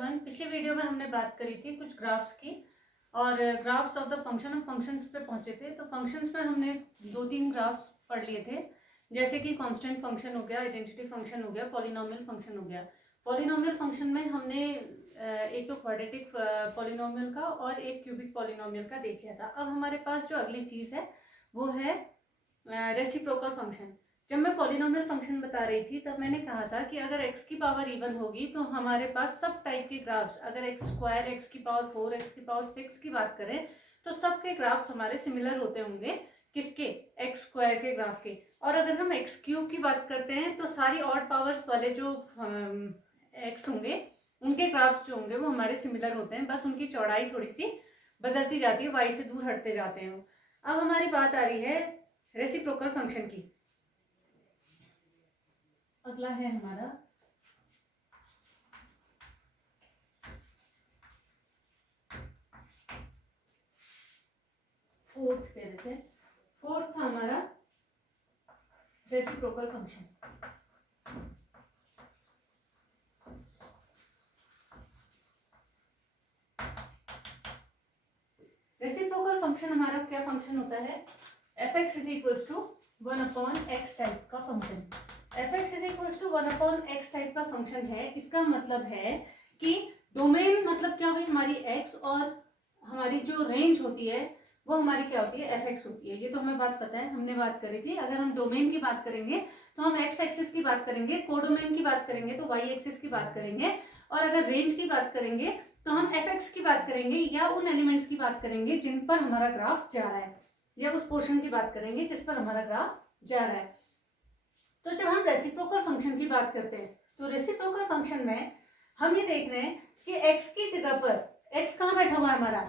Everyone. पिछले video में हमने बात करी थी कुछ ग्राफ्स की और ग्राफ्स ऑफ द फंक्शन हम फंक्शंस पे पहुंचे थे। तो फंक्शंस में हमने 2-3 ग्राफ्स पढ़ लिए थे, जैसे कि कांस्टेंट फंक्शन हो गया, आइडेंटिटी फंक्शन हो गया, पॉलिनोमियल फंक्शन हो गया। पॉलिनोमियल फंक्शन में हमने एक तो क्वाड्रेटिक पॉलिनोमियल का और एक क्यूबिक पॉलिनोमियल का देख लिया था। अब हमारे पास जो अगली चीज़ है वो है रेसिप्रोकल फंक्शन। जब मैं पॉलिनोमियल फंक्शन बता रही थी तब मैंने कहा था कि अगर x की पावर इवन होगी तो हमारे पास सब टाइप के ग्राफ्स, अगर x स्क्वायर, x की पावर 4, x की पावर 6 की बात करें तो सबके ग्राफ्स हमारे सिमिलर होते होंगे। किसके? x स्क्वायर के ग्राफ के। और अगर हम x क्यूब की बात करते हैं तो सारी ऑड पावर्स वाले जो x होंगे उनके ग्राफ्स जो होंगे वो हमारे सिमिलर होते हैं, बस उनकी चौड़ाई थोड़ी सी बदलती जाती है, y से दूर हटते जाते हैं। अब हमारी बात आ रही है रेसिप्रोकल फंक्शन की। अगला है हमारा फोर्थ, कह देते हैं फोर्थ था हमारा रेसिप्रोकल फंक्शन। रेसिप्रोकल फंक्शन हमारा क्या फंक्शन होता है? f(x) is equals to 1/x type का function. f(x) is equals to 1/x type का फंक्शन है। इसका मतलब है कि डोमेन मतलब क्या हुई हमारी x, और हमारी जो रेंज होती है वो हमारी क्या होती है? f(x) होती है। ये तो हमें बात पता है, हमने बात करी थी। अगर हम डोमेन की बात करेंगे तो हम x एक्सिस की बात करेंगे, कोडोमेन की बात करेंगे तो y एक्सिस की बात करेंगे, और अगर रेंज की बात करेंगे तो हम f(x) की बात करेंगे या उन एलिमेंट्स की बात करेंगे जिन पर हमारा ग्राफ जा रहा है, या उस पोर्शन की बात करेंगे जिस पर हमारा ग्राफ जा रहा है। तो जब हम रेसिप्रोकल फंक्शन की बात करते हैं तो रेसिप्रोकल फंक्शन में हम ये देख रहे हैं कि x की जगह पर x कहाँ बैठा हुआ है? हमारा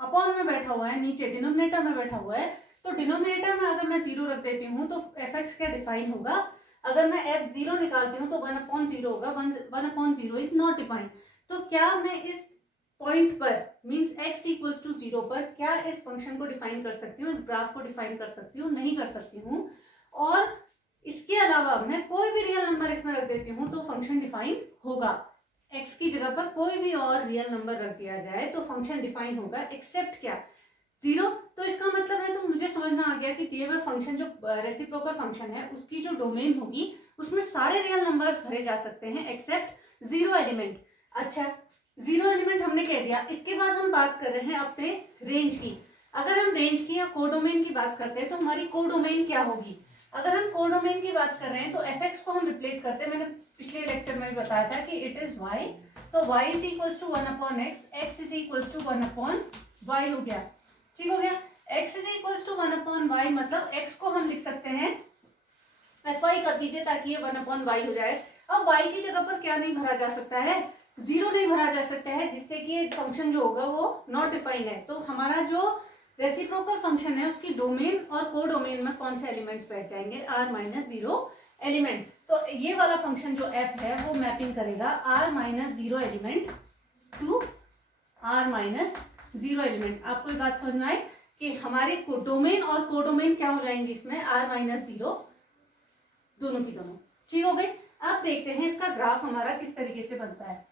अपॉन में बैठा हुआ है, नीचे डिनोमिनेटर में बैठा हुआ है। तो डिनोमिनेटर में अगर मैं 0 रख देती हूँ तो f(x) क्या डिफाइन होगा? अगर मैं f(0) निकालती हूँ तो 1/0 होगा। 1/0 इज नॉट डिफाइंड। तो क्या मैं इस पॉइंट पर मींस x इक्वल्स टू 0 पर क्या इस फंक्शन को डिफाइन कर सकती हूँ, इस ग्राफ को डिफाइन कर सकती हूँ? नहीं कर सकती हूँ। और इसके अलावा मैं कोई भी रियल नंबर इसमें रख देती हूँ तो फंक्शन डिफाइन होगा। x की जगह पर कोई भी और रियल नंबर रख दिया जाए तो फंक्शन डिफाइन होगा, एक्सेप्ट क्या? 0। तो इसका मतलब है, तो मुझे समझ में आ गया कि दिए हुए फंक्शन जो रेसिप्रोकल फंक्शन है उसकी जो डोमेन होगी उसमें सारे रियल नंबर्स भरे जा सकते हैं एक्सेप्ट 0 एलिमेंट। अच्छा, 0 एलिमेंट हमने कह दिया। इसके बाद हम बात कर रहे हैं अपने रेंज की। अगर हम रेंज की या कोडोमेन की बात करते हैं तो हमारी कोडोमेन क्या होगी? अगर हम कोडोमेन की बात कर रहे हैं तो f(x) को हम रिप्लेस करते हैं। मैंने पिछले लेक्चर में भी बताया था कि इट इज y, तो y is equals to 1/x, x is equals to 1/y हो गया। ठीक हो गया। x is equals to 1/y मतलब x को हम लिख सकते हैं, fy कर दीजिए ताकि ये 1/y हो जाए। अब y की जगह पर क्या नहीं भरा जा सकता है? 0 नहीं भरा जा सकता है, जिससे कि ये फंक्शन जो होगा वो नॉट डिफाइंड है। तो हमारा जो रेसिप्रोकल फंक्शन है उसकी डोमेन और कोडोमेन में कौन से एलिमेंट्स बैठ जाएंगे? r-0 element. तो ये वाला फंक्शन जो f है वो मैपिंग करेगा r-0 element to r-0 element. आपको ये बात समझ में आई कि हमारी डोमेन और कोडोमेन क्या हो जाएंगी इसमें? r-0 दोनों की दोनों। ठीक हो गई। अब देखते हैं इसका ग्राफ हमारा किस तरीके से बनता है।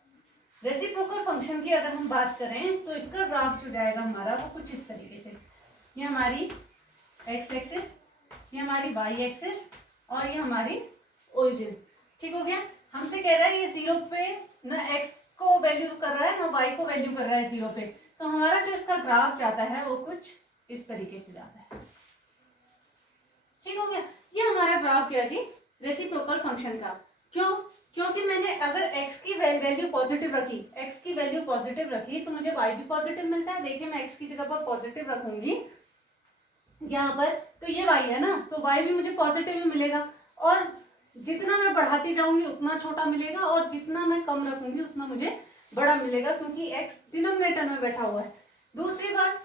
रेसिप्रोकल फंक्शन की अगर हम बात करें तो इसका ग्राफ जो जाएगा हमारा वो कुछ इस तरीके से, ये हमारी x एक्सिस, ये हमारी y एक्सिस, और ये हमारी ओरिजिन। ठीक हो गया। हमसे कह रहा है ये 0 पे ना x को वैल्यू कर रहा है ना y को वैल्यू कर रहा है 0 पे। तो हमारा जो इसका ग्राफ जाता है वो कुछ इस तरीके से जाता है। ठीक हो गया। ये हमारा ग्राफ गया जी रेसिप्रोकल फंक्शन का। क्यों? क्योंकि मैंने अगर x की वैल्यू पॉजिटिव रखी, x की वैल्यू पॉजिटिव रखी तो मुझे y भी पॉजिटिव मिलता है। देखिए मैं x की जगह पर पॉजिटिव रखूंगी यहाँ पर, तो ये y है ना, तो y भी मुझे पॉजिटिव ही मिलेगा। और जितना मैं बढ़ाती जाऊंगी उतना छोटा मिलेगा, और जितना मैं कम रखूंगी उतना मुझे बड़ा मिलेगा, क्योंकि x डिनोमिनेटर में बैठा हुआ है। दूसरी बात,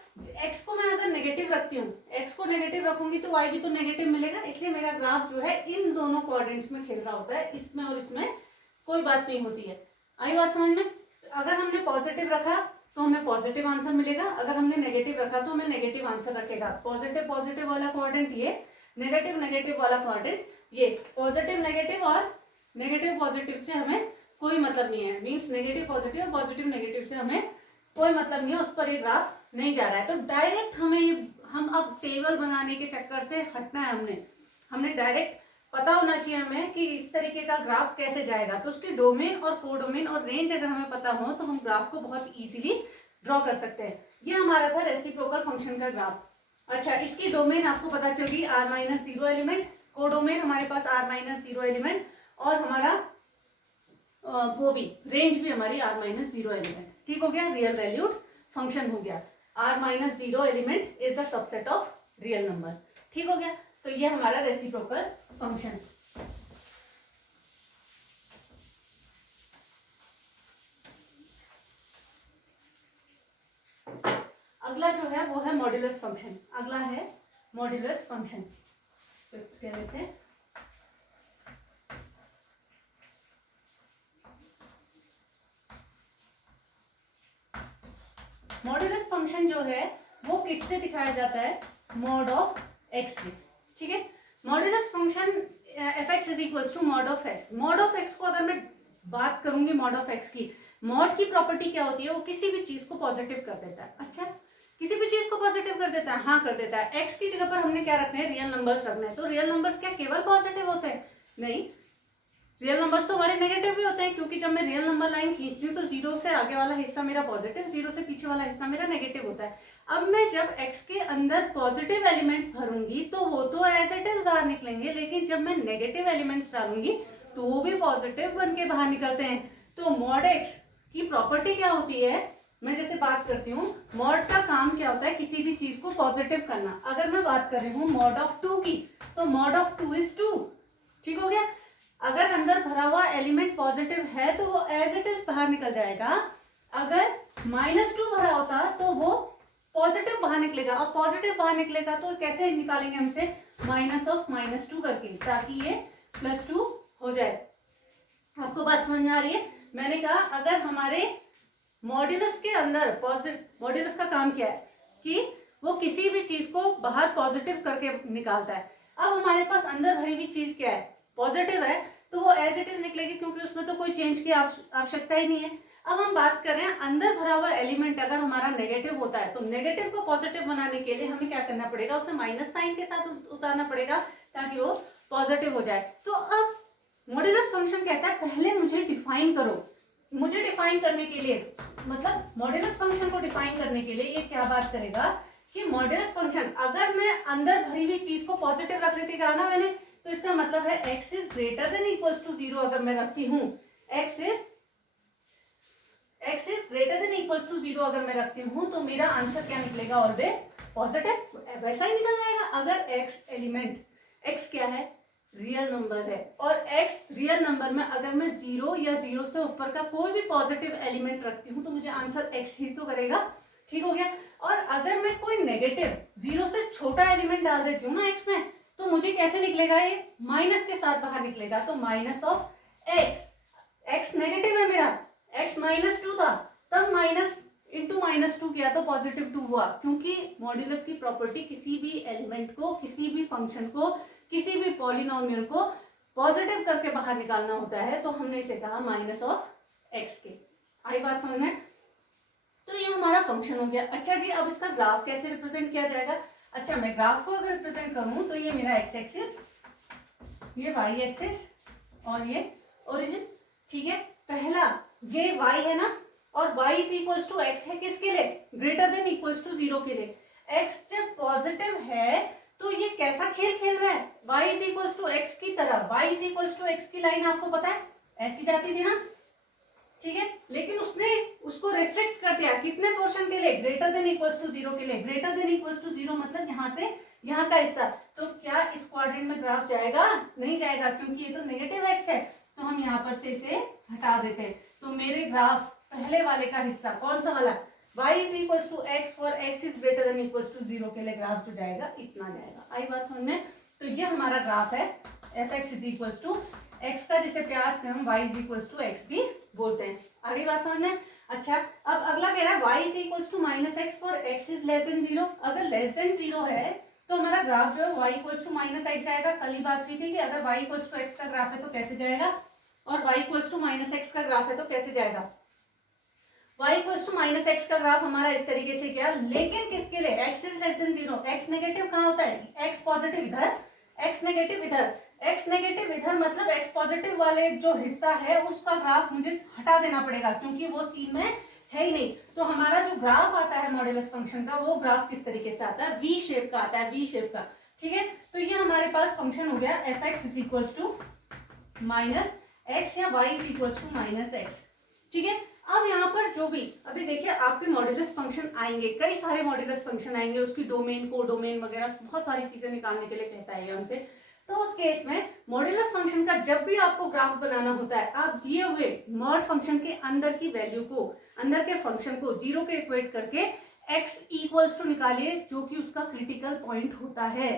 x को मैं अगर नेगेटिव रखती हूँ, x को नेगेटिव रखूंगी तो y भी तो नेगेटिव मिलेगा। इसलिए मेरा ग्राफ जो है इन दोनों कोऑर्डिनेट्स में खेल रहा होता है, इसमें और इसमें कोई बात नहीं होती है। आई बात समझ में? अगर हमने पॉजिटिव रखा तो हमें पॉजिटिव आंसर मिलेगा, अगर हमने नेगेटिव रखा तो हमें नेगेटिव आंसर रखेगा। पॉजिटिव पॉजिटिव वाला कोऑर्डिनेट ये, नेगेटिव नेगेटिव वाला कोऑर्डिनेट ये। पॉजिटिव नेगेटिव और नेगेटिव पॉजिटिव से हमें कोई मतलब नहीं है, मीन्स नेगेटिव पॉजिटिव और पॉजिटिव नेगेटिव से हमें कोई मतलब नहीं है, उस पर ये ग्राफ नहीं जा रहा है। तो डायरेक्ट हम अब टेबल बनाने के चक्कर से हटना है, हमने डायरेक्ट पता होना चाहिए हमें कि इस तरीके का ग्राफ कैसे जाएगा। तो उसके डोमेन और कोडोमेन और रेंज अगर हमें पता हो तो हम ग्राफ को बहुत इजीली ड्रॉ कर सकते हैं। ये हमारा था रेसिप्रोकल फंक्शन का ग्राफ। अच्छा, इसकी डोमेन आपको पता चल गई r-0 एलिमेंट, कोडोमेन हमारे पास r-0 एलिमेंट, और हमारा वो भी रेंज भी हमारी r-0 एलिमेंट। ठीक हो गया, रियल वैल्यूड फंक्शन हो गया। r-0 element is the subset of real number. ठीक हो गया, तो ये हमारा रेसिप्रोकल फंक्शन। अगला जो है वो है मॉड्यूलस फंक्शन। अगला है मॉड्यूलस फंक्शन, फिफ्थ कह लेते हैं। मॉड्यूलस फंक्शन जो है वो किससे दिखाया जाता है, मॉड ऑफ एक्स से। ठीक है, modulus function f x is equal to mod of x. Mod of x को अगर मैं बात करूंगी, मॉड ऑफ एक्स की, मॉड की प्रॉपर्टी क्या होती है, वो किसी भी चीज को पॉजिटिव कर देता है। अच्छा, किसी भी चीज को पॉजिटिव कर देता है, हाँ कर देता है। एक्स की जगह पर हमने क्या रखना है, रियल नंबर्स रखना है। तो रियल नंबर्स क्या केवल पॉजिटिव होते हैं? नहीं, रियल नंबर्स तो हमारे नेगेटिव भी होते हैं, क्योंकि जब मैं रियल नंबर लाइन खींचती हूँ तो जीरो से आगे वाला हिस्सा मेरा पॉजिटिव, जीरो से पीछे वाला हिस्सा मेरा नेगेटिव होता है। अब मैं जब x के अंदर पॉजिटिव एलिमेंट्स भरूंगी तो वो तो एज इट इज बाहर निकलेंगे, लेकिन जब मैं नेगेटिव एलिमेंट्स डालूंगी तो वो भी पॉजिटिव बन के बाहर निकलते हैं। तो मॉड x की प्रॉपर्टी क्या होती है, मैं जैसे बात करती हूँ, मॉड का काम क्या होता है, किसी भी चीज को पॉजिटिव करना। अगर मैं बात कर रही हूँ मॉड ऑफ 2 की, तो मॉड ऑफ 2 इज 2। ठीक हो गया, अगर अंदर भरा हुआ एलिमेंट पॉजिटिव है तो वो एज इट इज बाहर निकल जाएगा। अगर -2 भरा होता तो वो पॉजिटिव बाहर निकलेगा, और पॉजिटिव बाहर निकलेगा तो कैसे निकालेंगे हमसे, माइनस ऑफ -2 करके, ताकि ये +2 हो जाए। आपको बात समझ में आ रही है? मैंने कहा अगर हमारे मॉड्यूलस के अंदर मॉड्यूलस का काम क्या है कि वो किसी भी चीज को बाहर पॉजिटिव करके निकालता है। अब हमारे पास अंदर भरी हुई चीज क्या है, पॉजिटिव है, तो वो एज इट इज निकलेगी, क्योंकि उसमें तो कोई चेंज की आवश्यकता ही नहीं है। अब हम बात कर रहे हैं अंदर भरा हुआ एलिमेंट अगर हमारा नेगेटिव होता है, तो नेगेटिव को पॉजिटिव बनाने के लिए हमें क्या करना पड़ेगा, उसे माइनस साइन के साथ उतारना पड़ेगा ताकि वो पॉजिटिव हो जाए। तो अब मॉड्यूलस फंक्शन कहता है पहले मुझे डिफाइन करो। मुझे डिफाइन करने के लिए, मतलब मॉड्यूलस फंक्शन को डिफाइन करने के लिए ये क्या बात करेगा कि मॉड्यूलस फंक्शन, अगर मैं अंदर भरी हुई चीज को पॉजिटिव रख रही थी, कहा ना मैंने, तो इसका मतलब है x is greater than equals to 0। अगर मैं रखती हूँ x is greater than equals to 0 अगर मैं रखती हूँ, तो मेरा आंसर क्या निकलेगा, ऑलवेज पॉजिटिव, वैसा ही निकल जाएगा। अगर x एलिमेंट, x क्या है, रियल नंबर है, और x रियल नंबर में अगर मैं 0 या 0 से ऊपर का कोई भी पॉजिटिव एलिमेंट रखती हूँ तो मुझे आंसर x ही तो करेगा। ठीक हो गया, और अगर मैं कोई नेगेटिव 0 से छोटा एलिमेंट डाल देती हूँ ना x में, तो मुझे कैसे निकलेगा, ये माइनस के साथ बाहर निकलेगा। तो माइनस ऑफ x नेगेटिव है मेरा, x -2 था, तब माइनस इंटू -2 किया तो +2 हुआ, क्योंकि मॉड्यूलस की प्रॉपर्टी किसी भी एलिमेंट को, किसी भी फंक्शन को, किसी भी पॉलिनोमियल को पॉजिटिव करके बाहर निकालना होता है। तो हमने इसे कहा माइनस ऑफ x के। आई बात समझ में? तो ये हमारा फंक्शन हो गया। अच्छा जी, अब इसका ग्राफ कैसे रिप्रेजेंट किया जाएगा? अच्छा, मैं ग्राफ को अगर रिप्रेजेंट करूं तो ये मेरा x एक्सिस, ये y एक्सिस, और ये ओरिजिन। ठीक है, पहला ये y है ना, और y is equals to x है किसके लिए, ग्रेटर देन इक्वल्स टू 0 के लिए। x जब पॉजिटिव है तो ये कैसा खेल खेल रहा है, y is equals to x की तरह। y is equals to x की लाइन आपको पता है ऐसी जाती थी ना, ठीक है, लेकिन उसने उसको रेस्ट्रिक्ट कर दिया, कितने पोर्शन के लिए, ग्रेटर देन इक्वल्स टू 0 के लिए। ग्रेटर देन इक्वल्स टू 0 मतलब यहाँ से यहाँ का हिस्सा। तो क्या इस क्वाड्रेंट में ग्राफ जाएगा? नहीं जाएगा, क्योंकि ये तो नेगेटिव x है, तो हम यहाँ पर से इसे हटा देते हैं। तो मेरे ग्राफ पहले वाले का हिस्सा कौन सा वाला, y is equals to x for x is greater than equals to 0 के लिए ग्राफ जो जाएगा इतना जाएगा। आई बात समझ में? तो ये हमारा ग्राफ है F x is equals to x का, जिसे प्यार से हम y is equals to x भी बोलते हैं। आगे बात समझ में? अच्छा, अब अगला कह रहा है y is equals to -x for x is less than 0। अगर लेस देन 0 है तो हमारा ग्राफ जो है y इक्वल्स टू -x जाएगा। कल ही बात हुई थी कि अगर y इक्वल्स टू x का ग्राफ है तो कैसे जाएगा, और y equals to minus x का ग्राफ है तो कैसे जाएगा? y equals to minus x का ग्राफ हमारा इस तरीके से गया, लेकिन किसके लिए? x is less than 0। x negative कहाँ होता है? x पॉजिटिव इधर, x नेगेटिव इधर। x नेगेटिव इधर मतलब x पॉजिटिव वाले जो हिस्सा है उसका ग्राफ मुझे हटा देना पड़ेगा, क्योंकि वो सीन में है ही नहीं। तो हमारा जो ग्राफ आता है मॉड्यूलस फंक्शन का, वो ग्राफ किस तरीके से आता है? वी शेप का आता है, वी शेप का। ठीक है, तो ये हमारे पास फंक्शन हो गया F x is equals to minus X या Y is equals to minus X. ठीक है, अब यहाँ पर जो भी अभी देखिए आपके मॉड्यूलस फंक्शन आएंगे, कई सारे मॉड्यूलस फंक्शन आएंगे, उसकी डोमेन को डोमेन वगैरह बहुत सारी चीजें निकालने के लिए कहता है हमसे। तो उस केस में मॉड्यूलस फंक्शन का जब भी आपको ग्राफ बनाना होता है, आप दिए हुए मॉड फंक्शन के अंदर की वैल्यू को, अंदर के फंक्शन को 0 के इक्वेट करके x इक्वल्स टू निकालिए, जो कि उसका क्रिटिकल पॉइंट होता है।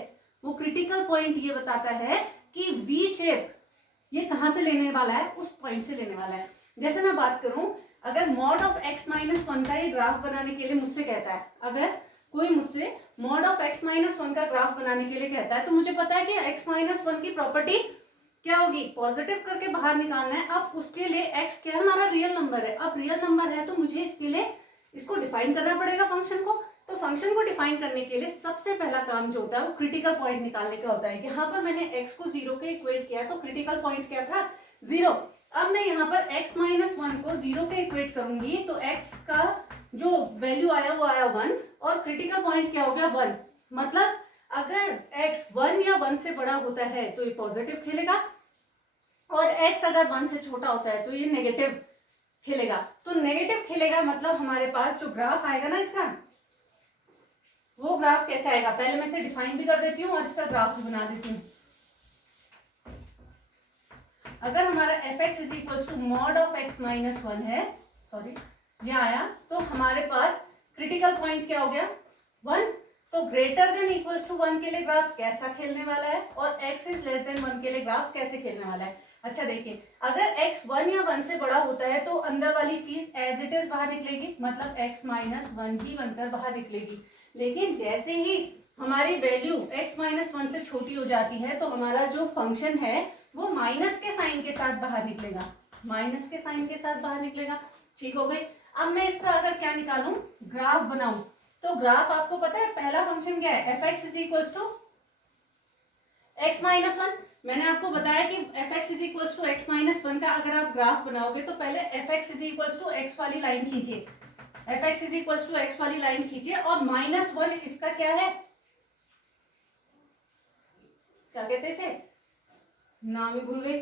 वो क्रिटिकल पॉइंट ये बताता है कि वी शेप ये कहां से लेने वाला है? उस पॉइंट से लेने वाला है। जैसे मैं बात करूं, अगर मॉड ऑफ x माइनस 1 का ये ग्राफ बनाने के लिए मुझसे कहता है, अगर कोई मुझसे मॉड ऑफ x माइनस 1 का ग्राफ बनाने के लिए कहता है, तो मुझे पता है कि x माइनस 1 की प्रॉपर्टी क्या होगी? पॉजिटिव करके बाहर निकालना है। अब उसके लिए x क्या है? हमारा रियल नंबर है। अब रियल नंबर है तो मुझे इसके लिए इसको डिफाइन करना पड़ेगा फंक्शन को। तो फंक्शन को डिफाइन करने के लिए सबसे पहला काम जो होता है वो क्रिटिकल पॉइंट निकालने का होता है। यहाँ पर मैंने x को 0 के इक्वेट किया, तो क्रिटिकल पॉइंट क्या था? 0। अब मैं यहाँ पर x माइनस 1 को 0 के इक्वेट करूंगी, तो x का जो वैल्यू आया वो आया 1, और क्रिटिकल पॉइंट क्या हो गया? 1। मतलब अगर x 1 या 1 से बड़ा होता है तो ये पॉजिटिव खेलेगा, और x अगर 1 से छोटा होता है तो ये नेगेटिव खेलेगा। तो नेगेटिव खेलेगा मतलब हमारे पास जो ग्राफ आएगा ना इसका, वो ग्राफ कैसे आएगा? पहले मैं इसे डिफाइन भी कर देती हूँ और इसका ग्राफ भी बना देती हूँ। अगर हमारा f x is equal to mod of x minus 1 है, सॉरी ये आया, तो हमारे पास क्रिटिकल पॉइंट क्या हो गया? 1। तो ग्रेटर देन इक्वल्स टू 1 के लिए ग्राफ कैसा खेलने वाला है, और x इज लेस देन 1 के लिए ग्राफ कैसे खेलने वाला है? अच्छा देखिए, अगर x 1 या 1 से बड़ा होता है तो अंदर वाली चीज एज इट इज बाहर निकलेगी, मतलब x माइनस 1 ही बनकर बाहर निकलेगी। लेकिन जैसे ही हमारी वैल्यू x माइनस 1 से छोटी हो जाती है तो हमारा जो फंक्शन है वो माइनस के साइन के साथ बाहर निकलेगा, माइनस के साइन के साथ बाहर निकलेगा। ठीक हो गई। अब मैं इसका अगर क्या निकालूं, ग्राफ बनाऊं, तो ग्राफ आपको पता है पहला फंक्शन क्या है? F x is equals to x minus 1। मैंने आपको बताया कि F x is equals to x minus 1 का अगर आप ग्राफ बनाओगे तो पहले F x is equals to X वाली लाइन खींचिए, F x is equals to X वाली लाइन खींचिए, और माइनस 1 इसका क्या है? क्या कहते हैं इसे? नाम ही भूल गई।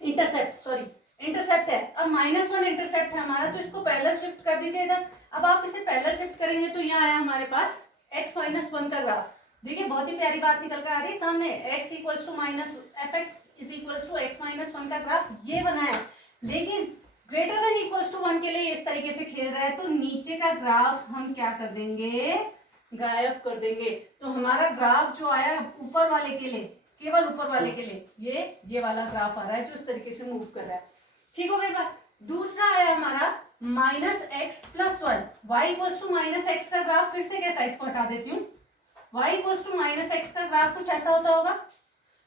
इंटरसेप्ट, सॉरी इंटरसेप्ट है। अब -1 इंटरसेप्ट है हमारा, तो इसको पैरेलल शिफ्ट कर दीजिए इधर। अब आप इसे पैरेलल शिफ्ट करेंगे तो यहाँ आया हमारे पास x माइनस 1 का ग्राफ। देखिए बहुत ही प्यारी बात निकल कर आ रही है सामने, x equals to minus f x is equals to x minus 1 का ग्राफ ये बना है। लेकिन ग्रेटर देन इक्वल्स टू 1 के लिए इस तरीके से खेल रहा है, तो नीचे का ग्राफ हम क्या कर देंगे? गायब कर देंगे। तो हमारा ग्राफ जो आया ऊपर वाले के लिए, केवल ऊपर वाले के लिए ये वाला ग्राफ आ रहा है जो इस तरीके से मूव कर रहा है। ठीक हो गई बात। दूसरा आया हमारा minus x plus 1, y equals to minus x का ग्राफ फिर से कैसा? इसको हटा देती हूँ। Y equals to minus x का ग्राफ कुछ ऐसा होता होगा।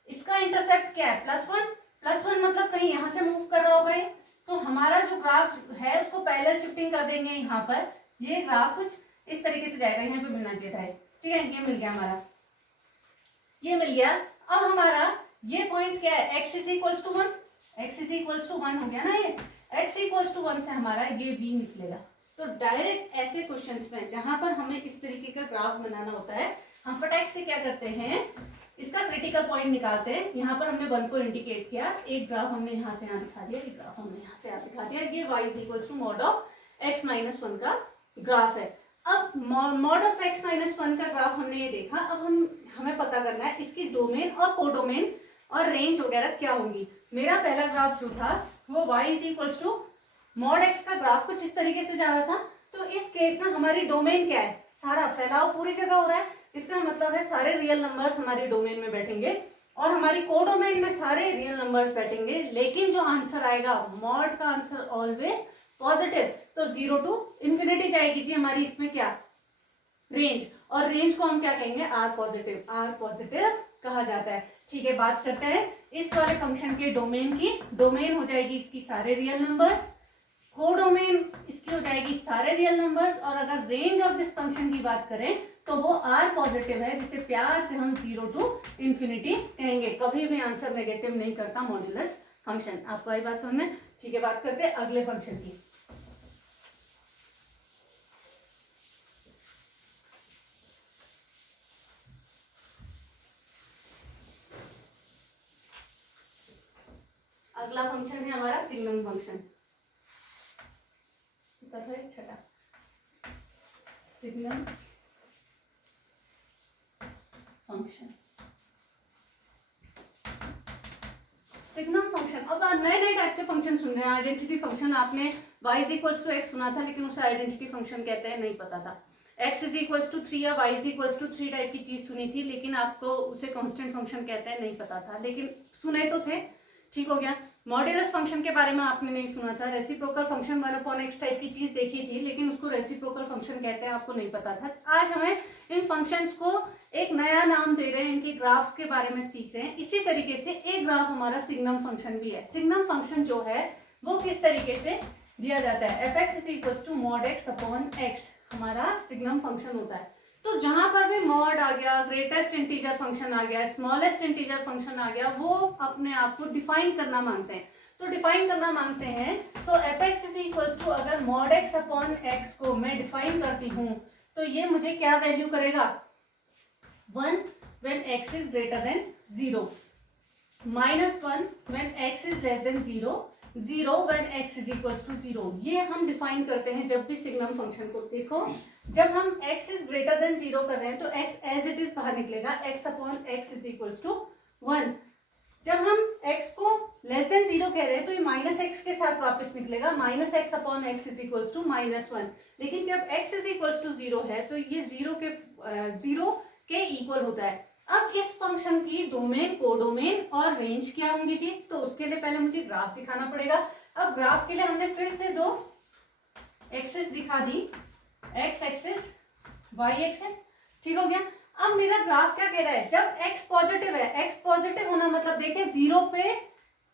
इसका इंटरसेप्ट क्या है? +1। +1 मतलब कहीं यहाँ से मूव कर रहा होगा ये। तो हमारा जो ग्राफ है उसको पैरेलल शिफ्टिंग कर देंगे यहाँ पर, ये ग्राफ कुछ इस तरीके से जाएगा, यहाँ पे मिलना चाहिए था। ठीक है, ये मिल गया हमारा, ये मिल गया। अब हमारा ये पॉइंट क्या है? x is equals to 1, x is equals to 1 हो गया ना ये। x इक्वल्स टू 1 से हमारा ये v निकलेगा। तो डायरेक्ट ऐसे क्वेश्चंस में जहां पर हमें इस तरीके का ग्राफ बनाना होता है, हम फटाक से क्या करते हैं, इसका क्रिटिकल पॉइंट निकालते हैं। यहाँ पर हमने 1 को इंडिकेट किया, एक ग्राफ हमने यहाँ से यहाँ दिखा दिया, एक ग्राफ हमने यहाँ से यहाँ दिखा दिया। ये y is equals to mod of x minus 1 का ग्राफ है। अब मॉड ऑफ x माइनस 1 का ग्राफ हमने ये देखा। अब हमें पता करना है इसकी डोमेन और कोडोमेन और रेंज वगैरह क्या होंगी। मेरा पहला ग्राफ जो था वो y is equals to mod x का ग्राफ कुछ इस तरीके से जा रहा था। तो इस केस में हमारी डोमेन क्या है? सारा फैलाव पूरी जगह हो रहा है, इसका मतलब है सारे रियल नंबर्स हमारी डोमेन में बैठेंगे और हमारी कोडोमेन में सारे रियल नंबर्स बैठेंगे। लेकिन जो आंसर आएगा, मॉड का आंसर ऑलवेज पॉजिटिव, तो 0 टू इंफिनिटी जाएगी जी हमारी इसमें क्या? रेंज। और रेंज को हम क्या कहेंगे? आर पॉजिटिव, आर पॉजिटिव कहा जाता है। ठीक है, बात करते हैं इस वाले फंक्शन के डोमेन की। डोमेन हो जाएगी इसकी सारे रियल नंबर्स, कोडोमेन इसकी हो जाएगी सारे रियल नंबर्स, और अगर रेंज ऑफ दिस फंक्शन की बात करें तो वो आर पॉजिटिव है, जिसे प्यार से हम 0 to इन्फिनिटी कहेंगे। कभी भी आंसर नेगेटिव नहीं करता मॉड्यूलस फंक्शन। आपको आई बात समझ में? ठीक है, बात करते हैं अगले फंक्शन की। अगला फंक्शन है हमारा सिग्नम फंक्शन। छठा सिग्नम फंक्शन। सिग्नम फंक्शन, अब नए नए टाइप के फंक्शन सुन रहे हैं। आइडेंटिटी फंक्शन आपने y is equals to x सुना था, लेकिन उसे आइडेंटिटी फंक्शन कहते हैं नहीं पता था। x इज इक्वल्स टू 3 या y is equals to 3 type की चीज सुनी थी, लेकिन आपको उसे कांस्टेंट फंक्शन कहते हैं नहीं पता था, लेकिन सुने तो थे। ठीक हो गया। मॉड्यूलस फंक्शन के बारे में आपने नहीं सुना था। रेसिप्रोकल फंक्शन 1/x टाइप की चीज देखी थी, लेकिन उसको रेसिप्रोकल फंक्शन कहते हैं, आपको नहीं पता था। आज हमें इन फंक्शंस को एक नया नाम दे रहे हैं, इनके ग्राफ्स के बारे में सीख रहे हैं। इसी तरीके से एक ग्राफ हमारा सिग्नम फंक्शन भी है। सिग्नम फंक्शन जो है वो किस तरीके से दिया जाता है? fx is equals to mod x upon x हमारा सिग्नम फंक्शन होता है। तो जहां पर भी मॉड आ गया, ग्रेटेस्ट इंटीजर फंक्शन आ गया, स्मॉलेस्ट इंटीजर फंक्शन आ गया, वो अपने आप को डिफाइन करना मांगते हैं। तो डिफाइन करना मांगते हैं तो fx इज इक्वल्स टू, अगर मॉड x अपॉन x को मैं डिफाइन करती हूँ तो ये मुझे क्या वैल्यू करेगा? 1 when x is greater than 0, -1 when x is less than 0, 0 when x is equals to 0। ये हम डिफाइन करते हैं जब भी सिग्नम फंक्शन को। देखो, जब हम x is greater than 0 कर रहे हैं तो x as it is बाहर निकलेगा, x upon x is equals to 1। जब हम x को लेस देन 0 कह रहे हैं तो ये माइनस एक्स के साथ वापस निकलेगा, -x upon x is equals to -1। लेकिन जब x is equals to 0 है तो ये 0 के इक्वल होता है। अब इस फंक्शन की डोमेन, कोडोमेन और रेंज क्या होंगी जी? तो उसके लिए पहले मुझे ग्राफ दिखाना पड़ेगा। अब ग्राफ के लिए हमने फिर से दो एक्सिस दिखा दी, x एक्सिस, y एक्सिस। ठीक हो गया। अब मेरा ग्राफ क्या कह रहा है? जब x पॉजिटिव है, x पॉजिटिव होना मतलब देखिए 0 पे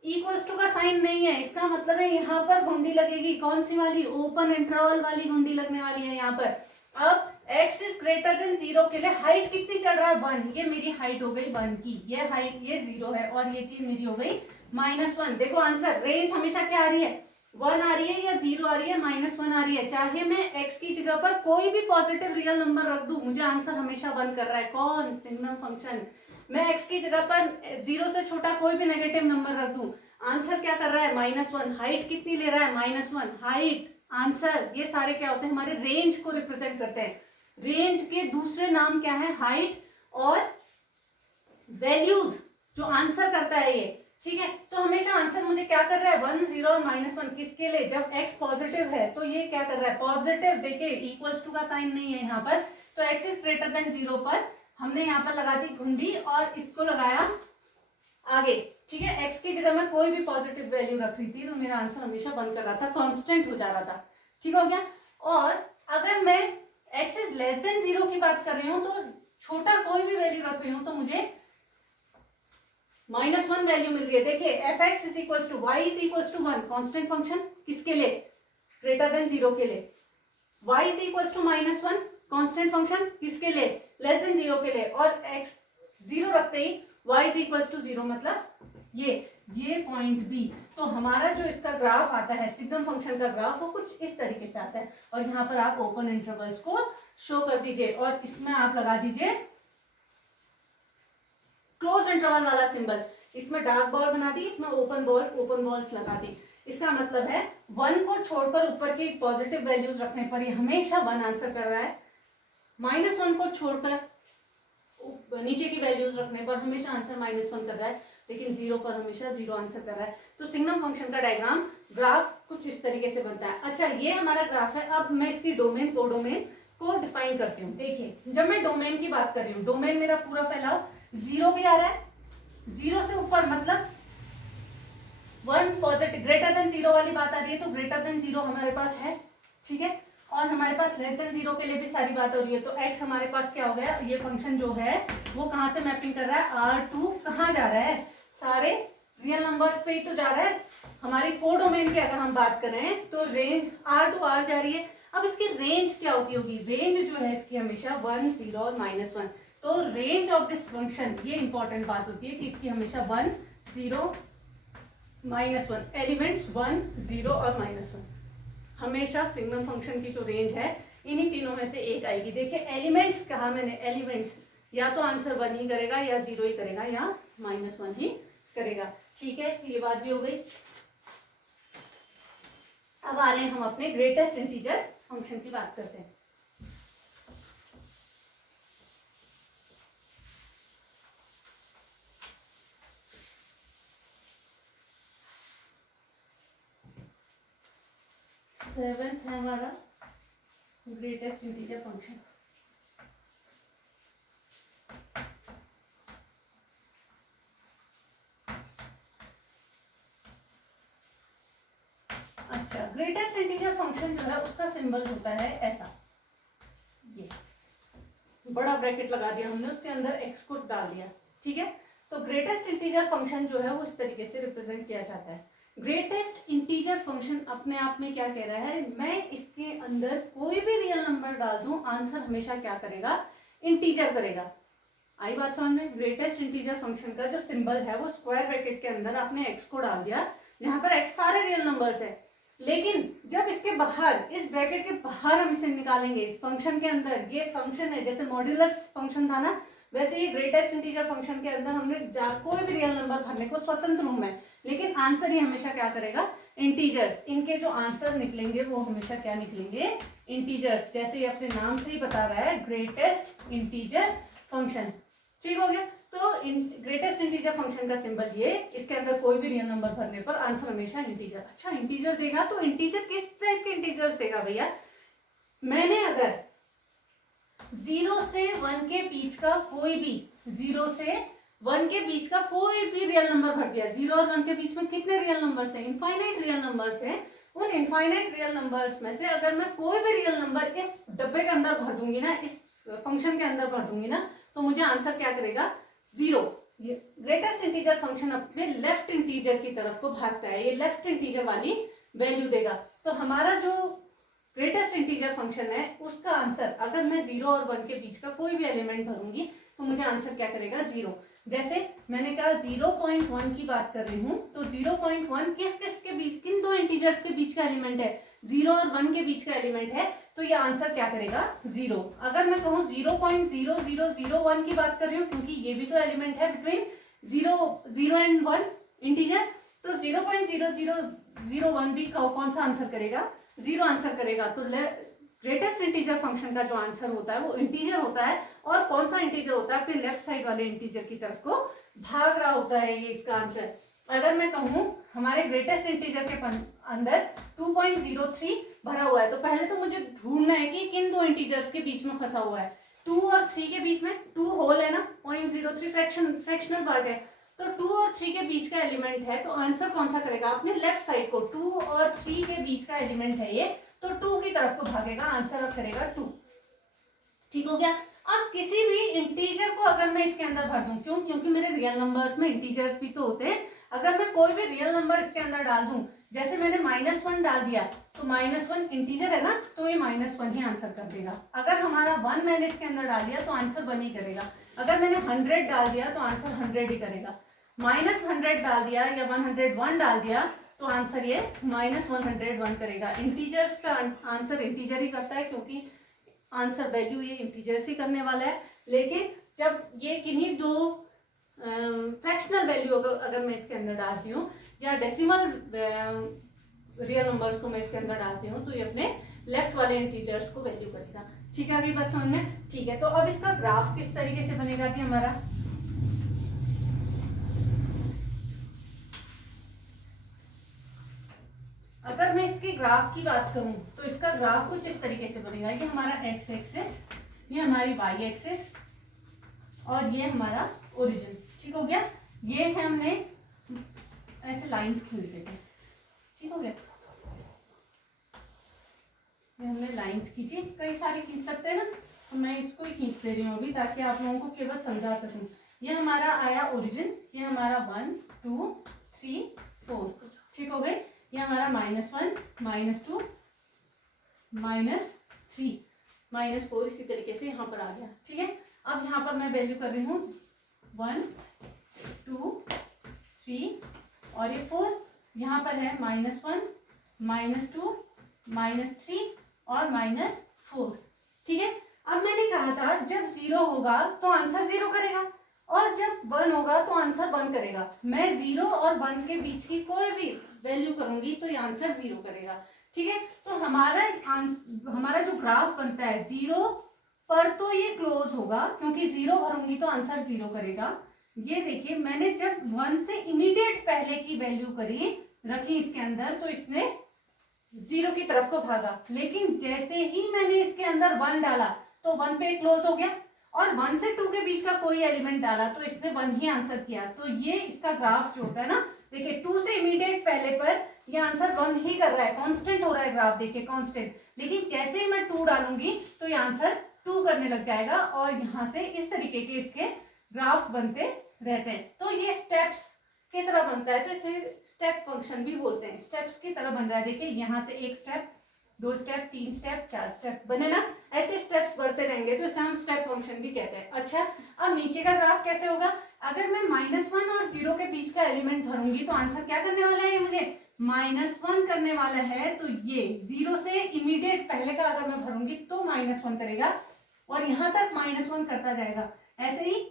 इक्वल्स टू का साइन नहीं है, इसका मतलब है यहाँ पर घुंडी लगेगी। कौन सी वाली? ओपन इंटरवल वाली घुंडी लगने वाली है यहाँ पर। अब x इज ग्रेटर देन 0 के लिए हाइट कितनी चढ़ रहा है? 1। ये मेरी हाइट हो गई 1 की, ये हाइट, ये 0 है, और ये चीज मेरी हो गई -1। देखो आंसर, रेंज हमेशा क्या आ रही है? 1 आ रही है या 0 आ रही है, -1 आ रही है। चाहे मैं x की जगह पर कोई भी पॉजिटिव रियल नंबर रख दूं, मुझे आंसर हमेशा 1 कर रहा है। कौन? Signum function. मैं x की जगह पर 0 से छोटा कोई भी नेगेटिव नंबर रख दूं, आंसर क्या कर रहा है? -1। हाइट कितनी ले रहा है? -1। हाइट, आंसर, ये सारे क्या होते हैं? हमारे रेंज को रिप्रेजेंट करते हैं। रेंज के दूसरे नाम क्या है? हाइट और वैल्यूज, जो आंसर करता है ये। ठीक है, तो हमेशा आंसर मुझे क्या कर रहा है? 1, 0 और -1। किसके लिए? जब x पॉजिटिव है तो ये क्या कर रहा है? पॉजिटिव। देखिए इक्वल्स टू का साइन नहीं है यहाँ पर, तो x इज ग्रेटर देन 0 पर हमने यहाँ पर लगा दी घुंडी और इसको लगाया आगे। ठीक है, x की जगह मैं कोई भी पॉजिटिव वैल्यू रख रही थी तो मेरा आंसर हमेशा 1 कर रहा था, कांस्टेंट हो जा रहा था। ठीक हो गया। और अगर मैं x इज लेस देन 0 की बात कर रही हूँ तो छोटा कोई भी वैल्यू रख रही हूँ तो मुझे -1 वैल्यू मिल रही है। देखिए fx is equals to y is equals to 1, constant function. किसके लिए? ग्रेटर देन 0 के लिए। y is equals to -1, constant function. किसके लिए? लेस देन 0 के लिए। और x 0 रखते ही y इज इक्वल्स टू 0, मतलब ये पॉइंट B। तो हमारा जो इसका ग्राफ आता है, सिग्नम फंक्शन का ग्राफ, वो कुछ इस तरीके से आता है। और यहाँ पर आप ओपन इंटरवल्स को शो कर दीजिए और इसमें आप लगा दीजिए क्लोज इंटरवल वाला सिंबल। इसमें डार्क बॉल बना दी, इसमें ओपन बॉल्स लगा दी। इसका मतलब है 1 को छोड़कर ऊपर की पॉजिटिव वैल्यूज रखने पर ये हमेशा 1 आंसर कर रहा है, -1 को छोड़कर नीचे की वैल्यूज रखने पर हमेशा आंसर -1 कर रहा है, लेकिन 0 पर हमेशा 0 आंसर कर रहा है। तो सिग्नम फंक्शन का डायग्राम, ग्राफ कुछ इस तरीके से बनता है। अच्छा, ये हमारा ग्राफ है। अब मैं इसकी डोमेन, कोडोमेन को डिफाइन करती हूँ। देखिए, जब मैं डोमेन की बात कर रही हूँ, डोमेन मेरा पूरा फैलाव 0 भी आ रहा है, 0 से ऊपर मतलब 1 पॉजिटिव, ग्रेटर देन 0 वाली बात आ रही है तो ग्रेटर देन 0 हमारे पास है। ठीक है, और हमारे पास लेस देन 0 के लिए भी सारी बात हो रही है। तो x हमारे पास क्या हो गया, ये फंक्शन जो है वो कहाँ से मैपिंग कर रहा है, R2 कहाँ जा रहा है, सारे रियल नंबर्स पे ही तो जा रहा है। हमारी कोडोमेन की अगर हम बात करें तो रेंज R to R जा रही है। अब इसकी रेंज क्या होती होगी, रेंज जो है इसकी हमेशा 1, 0 और -1। तो रेंज ऑफ दिस फंक्शन, ये इंपॉर्टेंट बात होती है कि इसकी हमेशा 1, 0, -1, एलिमेंट्स 1, 0 और -1। हमेशा सिग्नम फंक्शन की जो रेंज है इन्हीं तीनों में से एक आएगी। देखिए एलिमेंट्स कहा मैंने, एलिमेंट्स या तो आंसर 1 ही करेगा या 0 ही करेगा या -1 ही करेगा। ठीक है, ये बात भी हो गई। अब आ रहे हैं हम अपने ग्रेटेस्ट इंटीजर फंक्शन की बात करते हैं। सेवेंथ है हमारा ग्रेटेस्ट इंटीजर फंक्शन। अच्छा, ग्रेटेस्ट इंटीजर फंक्शन जो है उसका सिंबल होता है ऐसा, ये बड़ा ब्रैकेट लगा दिया हमने, उसके अंदर x को डाल दिया। ठीक है, तो ग्रेटेस्ट इंटीजर फंक्शन जो है वो इस तरीके से रिप्रेजेंट किया जाता है। ग्रेटेस्ट इंटीजर फंक्शन अपने आप में क्या कह रहा है, मैं इसके अंदर कोई भी रियल नंबर डाल दूं, आंसर हमेशा क्या करेगा, इंटीजर करेगा। आई बात समझ में। ग्रेटेस्ट इंटीजर फंक्शन का जो सिंबल है वो स्क्वायर ब्रैकेट के अंदर आपने x को डाल दिया, जहां पर x सारे रियल नंबर्स है। लेकिन जब इसके बाहर, इस ब्रैकेट के बाहर हम इसे निकालेंगे, इस फंक्शन के अंदर, ये फंक्शन है जैसे मॉड्यूलस फंक्शन था ना, वैसे ये ग्रेटेस्ट इंटीजर फंक्शन के अंदर हमने कोई भी रियल नंबर भरने को स्वतंत्र हूं मैं, लेकिन आंसर ही हमेशा क्या करेगा, इंटीजर्स। इनके जो आंसर निकलेंगे वो हमेशा क्या निकलेंगे, इंटीजर्स। जैसे ये अपने नाम से ही बता रहा है, ग्रेटेस्ट इंटीजर फंक्शन। ठीक हो गया। तो ग्रेटेस्ट इंटीजर फंक्शन का सिंबल ये, इसके अंदर कोई भी रियल नंबर भरने पर आंसर हमेशा इंटीजर। अच्छा, इंटीजर देगा तो इंटीजर किस टाइप के इंटीजर्स देगा भैया, मैंने अगर 0 से 1 के बीच का कोई भी, 0 से 1 के बीच का कोई भी रियल नंबर भर दिया, 0 और 1 के बीच में कितने रियल नंबर्स हैं, इनफाइनाइट रियल नंबर्स हैं। उन इनफाइनाइट रियल नंबर्स में से अगर मैं कोई भी रियल नंबर इस डब्बे के अंदर भर दूंगी ना, इस फंक्शन के अंदर भर दूंगी ना, तो मुझे आंसर क्या करेगा, 0। ये ग्रेटेस्ट इंटीजर फंक्शन अपने लेफ्ट इंटीजर की तरफ को भागता है, ये लेफ्ट इंटीजर वाली वैल्यू देगा। तो हमारा जो ग्रेटेस्ट इंटीजर फंक्शन है उसका आंसर, अगर मैं 0 और 1 के बीच का कोई भी एलिमेंट भरूंगी तो मुझे आंसर क्या करेगा, 0। जैसे मैंने कहा 0.1 की बात कर रही हूं, तो 0.1 किस किस के बीच, किन दो इंटीजर्स के बीच का एलिमेंट है, 0 और 1 के बीच का एलिमेंट है, तो ये आंसर क्या करेगा, 0। अगर मैं कहूँ 0.0001 की बात कर रही हूँ, क्योंकि ये भी तो एलिमेंट है बिटवीन 0 एंड 1 इंटीजर, तो 0.0001 भी कौन सा आंसर करेगा, 0 आंसर करेगा। तो ग्रेटेस्ट इंटीजर फंक्शन का जो आंसर होता है वो इंटीजर होता है, और कौन सा इंटीजर होता है, अपने लेफ्ट साइड वाले इंटीजर की तरफ को भाग रहा होता है, ये इसका आंसर। अगर मैं कहूँ हमारे ग्रेटेस्ट इंटीजर के अंदर 2.03 भरा हुआ है, तो पहले तो मुझे ढूंढना है कि किन दो इंटीजर्स के बीच में फंसा हुआ है। 2 और 3 के बीच में, 2 होल है ना, 0.03 फ्रैक्शनल पार्ट है, तो 2 और 3 के बीच का एलिमेंट है, तो आंसर कौन सा करेगा, अपने लेफ्ट साइड को, 2 और 3 के बीच का एलिमेंट है ये, तो 2 की तरफ को भागेगा, आंसर करेगा 2। ठीक हो गया। अब किसी भी इंटीजर को अगर मैं इसके अंदर भर दूं, क्यों, क्योंकि मेरे रियल नंबर्स में इंटीजर्स भी तो होते हैं, अगर मैं कोई भी रियल नंबर इसके अंदर डाल दूं, जैसे मैंने -1 डाल दिया, तो -1 इंटीजर है ना, तो ये -1 ही आंसर कर देगा। अगर हमारा 1 मैंने इसके अंदर डाल दिया तो आंसर 1 ही करेगा। अगर मैंने 100 डाल दिया तो आंसर 100 ही करेगा। -100 डाल दिया या 101 डाल दिया तो आंसर ये -101 करेगा। इंटीजर्स का आंसर इंटीजर ही करता है, क्योंकि आंसर वैल्यू ये इंटीजर्स ही करने वाला है। लेकिन जब ये किन्हीं दो फ्रैक्शनल वैल्यू अगर मैं इसके अंदर डालती हूँ, या डेसिमल रियल नंबर्स को मैं इसके अंदर डालती हूँ, तो ये अपने लेफ्ट वाले इंटीजर्स को वैल्यू करेगा। ठीक है, आगे बात समझ में। ठीक है, तो अब इसका ग्राफ किस तरीके से बनेगा जी हमारा, अगर मैं इसकी ग्राफ की बात करूं तो इसका ग्राफ कुछ इस तरीके से बनेगा। ये हमारा एक्स एक्सिस, ये हमारी वाई एक्सिस, और ये हमारा ओरिजिन। ठीक हो गया। ये है, हमने ऐसे लाइंस खींच देते हैं। ठीक हो गया, ये हमने लाइन लाइंस खींची, कई सारी खींच सकते हैं ना, तो मैं इसको ही खींच दे रही हूँ अभी ताकि आप लोगों को केवल समझा सकूँ। ये हमारा आया ओरिजिन, ये हमारा 1 2 3 4, ठीक हो गए। ये हमारा -1 -2 -3 -4 इसी तरीके से यहाँ पर आ गया, ठीक है। अब यहाँ पर मैं वैल्यू कर रही हूँ 1 2 3 और ये 4, यहाँ पर है -1 -2 -3 और -4, ठीक है। अब मैंने कहा था जब 0 होगा तो आंसर 0 करेगा और जब 1 होगा तो आंसर 1 करेगा। मैं 0 और 1 के बीच की कोई भी वैल्यू करूंगी तो ये आंसर 0 करेगा, ठीक है। तो हमारा जो ग्राफ बनता है 0 पर तो ये क्लोज होगा, क्योंकि 0 भरूंगी तो आंसर 0 करेगा। ये देखिए मैंने जब 1 से इमीडिएट पहले की वैल्यू रखी इसके अंदर तो इसने 0 की तरफ को भागा, लेकिन जैसे ही मैंने इसके अंदर 1 डाला तो 1 पे क्लोज हो गया और 1 से 2 के बीच का कोई एलिमेंट डाला तो इसने 1 ही आंसर किया। तो ये इसका ग्राफ जो होता है ना, देखिए 2 से इमीडिएट पहले पर ये आंसर 1 ही कर रहा है, कांस्टेंट हो रहा है ग्राफ, देखिए कांस्टेंट। लेकिन जैसे ही मैं 2 डालूंगी तो ये आंसर 2 करने लग जाएगा और यहाँ से इस तरीके के इसके ग्राफ्स बनते रहते हैं। तो ये स्टेप्स की तरह बनता है, तो इसे स्टेप फंक्शन भी बोलते हैं, स्टेप्स की तरह बन रहा है। देखिए यहाँ से 1 स्टेप 2 स्टेप 3 स्टेप 4 स्टेप बने ना, ऐसे स्टेप्स बढ़ते रहेंगे तो इसे हम स्टेप फंक्शन भी कहते हैं। अच्छा, अब नीचे का ग्राफ कैसे होगा? अगर मैं -1 और 0 के बीच का एलिमेंट भरूंगी तो आंसर क्या करने वाला है, ये मुझे -1 करने वाला है। तो ये 0 से इमीडिएट पहले का अगर मैं भरूंगी तो -1 करेगा और यहाँ तक -1 करता जाएगा। ऐसे ही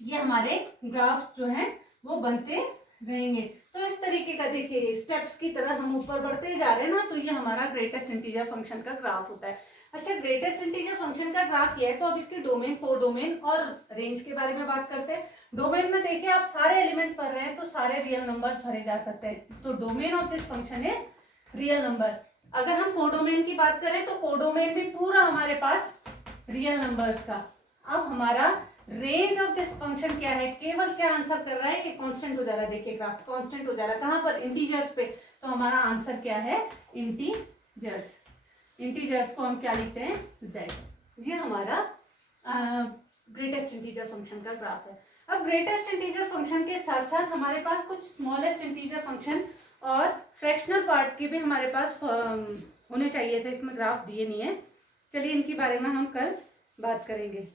ये हमारे ग्राफ जो है वो बनते रहेंगे। तो इस तरीके का देखिए स्टेप्स की तरह हम ऊपर बढ़ते जा रहे हैं ना, तो ये हमारा ग्रेटेस्ट इंटीजर फंक्शन का ग्राफ होता है। अच्छा, ग्रेटेस्ट इंटीजर फंक्शन का ग्राफ ये है, तो अब इसके डोमेन, कोडोमेन और रेंज के बारे में बात करते हैं। डोमेन में देखिए आप सारे एलिमेंट्स भर रहे हैं तो सारे रियल नंबर्स भरे जा सकते हैं, तो domain of this function is real number. अगर हम कोडोमेन की बात करें तो कोडोमेन भी पूरा हमारे पास रियल नंबर्स का। अब हमारा रेंज ऑफ दिस फंक्शन क्या है, केवल क्या आंसर कर रहा है, ये कांस्टेंट हो जा रहा है। देखिए ग्राफ कांस्टेंट हो जा रहा है, कहां पर, इंटीजर्स पे। तो हमारा आंसर क्या है, इंटीजर्स। इंटीजर्स को हम क्या लिखते हैं, z। ये हमारा ग्रेटेस्ट इंटीजर फंक्शन का ग्राफ है। अब ग्रेटेस्ट इंटीजर फंक्शन के साथ साथ हमारे पास कुछ स्मॉलेस्ट इंटीजर फंक्शन और फ्रैक्शनल पार्ट के भी हमारे पास होने चाहिए थे, इसमें ग्राफ दिए नहीं है। चलिए इनके बारे में हम कल बात करेंगे।